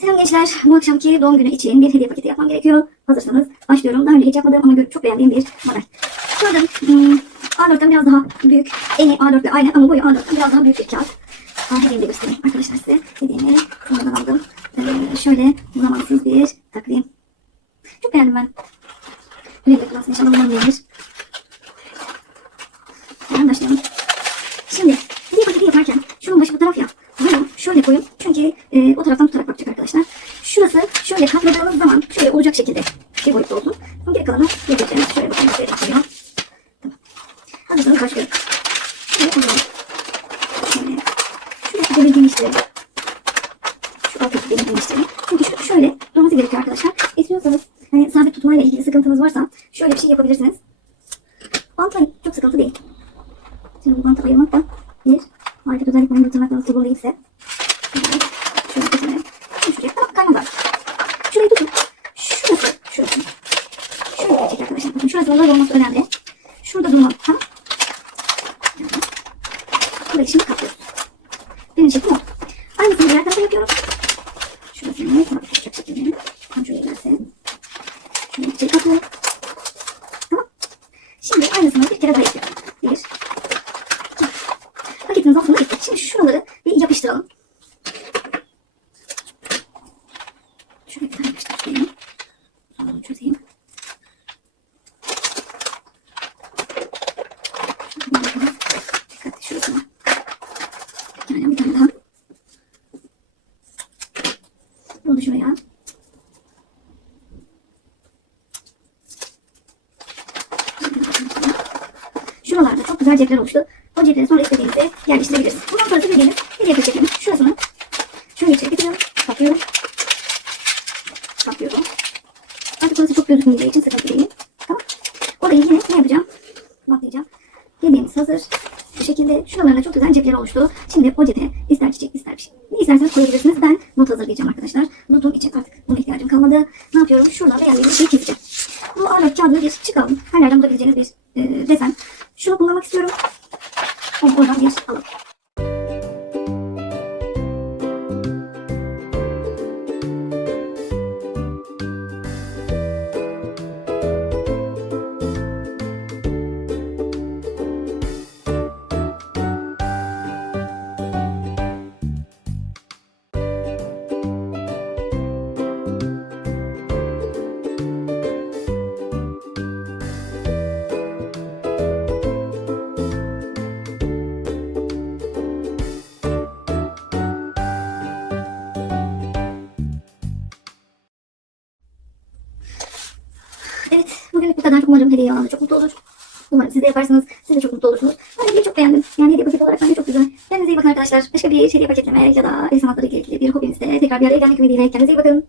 Selam gençler. Bu akşamki doğum günü için bir hediye paketi yapmam gerekiyor. Hazırsanız başlıyorum. Daha önce hiç yapmadığım ama çok beğendiğim bir model. Şurada hmm, A4'ten biraz daha büyük. Eni A4'le aynı ama boyu A4'ten biraz daha büyük bir kağıt. Aa, hediyemi de göstereyim arkadaşlar size. Hediyemi sonradan aldım. Ee, şöyle zamansız bir takvim. Çok beğendim ben. Güle güle kullansın. İnşallah beğenir. Hemen başlayalım. Şimdi hediye paketi yaparken şunun başı bu taraf ya. Bunu şöyle koyun. Çünkü e, o taraftan tutarak bakacak arkadaşlar. Şurası şöyle katladığınız zaman şöyle olacak şekilde bir boyutta olsun. Sonra geri kalanı yapacağız. Şöyle bakın şöyle yapıyor. Tamam. Hazırsanız başlıyorum. Şöyle koyalım. Şöyle. Şurası böyle genişleyelim. Şu alt tarafı benim genişleyelim. Çünkü şu, şöyle durması gerekiyor arkadaşlar. İstiyorsanız hani sabit tutmayla ilgili sıkıntınız varsa şöyle bir şey yapabilirsiniz. Bantla çok sıkıntı değil. Şimdi bu bantı ayırmak da bir hareket özellik benim tırnaklarım sıvı değilse. Evet. Şöyle keselim. Düşecek. Tamam kaymaz arkadaşlar. Bakın şurası olay olması önemli. Şurada durmalı. Tamam. Burayı şimdi katlıyoruz. Benim şeklim o. Aynısını diğer tarafa yapıyorum. Şurasını sabit tutacak şekilde. Kontrol edersin. Şöyle içeri katlıyorum. Tamam. Şimdi aynısını bir kere daha yapıyorum. Bir. Paketimiz altına gittik. Şimdi şuraları bir yapıştıralım. Şöyle bir tane yapıştırayım. Sonra bunu çözeyim. Şöyle bir bakalım. Dikkatli şurasına. Yani bir tane daha. Bunu şuraya. Şuralarda çok güzel cepler oluştu. O cepleri sonra istediğinizde yerleştirebilirsiniz. Bundan sonrası dediğimiz hediye paketinin şurasını şöyle içeri getiriyorum. Bakıyorum. Bakıyorum. Artık burası çok gözükmeyeceği için sıkıntı değil. Tamam. Orayı yine ne yapacağım? Baklayacağım. Hediyemiz hazır. Bu şekilde şuralarında çok güzel cepler oluştu. Şimdi o cepe ister çiçek ister bir şey. Ne isterseniz koyabilirsiniz. Ben not hazırlayacağım arkadaşlar. Notum için artık buna ihtiyacım kalmadı. Ne yapıyorum? Şuradan beğendiğim bir şey keseceğim. Bu ağırlık kağıdını bir çıkalım. Her yerden bulabileceğiniz bir e, desen. Şunu kullanmak istiyorum. Onu oradan bir alalım. Evet, bugünlük bu kadar. Umarım hediye alan da çok mutlu olur. Umarım siz de yaparsınız. Siz de çok mutlu olursunuz. Ben hediyeyi çok beğendim. Yani hediye paketi olarak bence çok güzel. Kendinize iyi bakın arkadaşlar. Başka bir hediye paketleme ya da el sanatları ile ilgili bir hobinizde tekrar bir araya gelmek ümidiyle. Kendinize iyi bakın.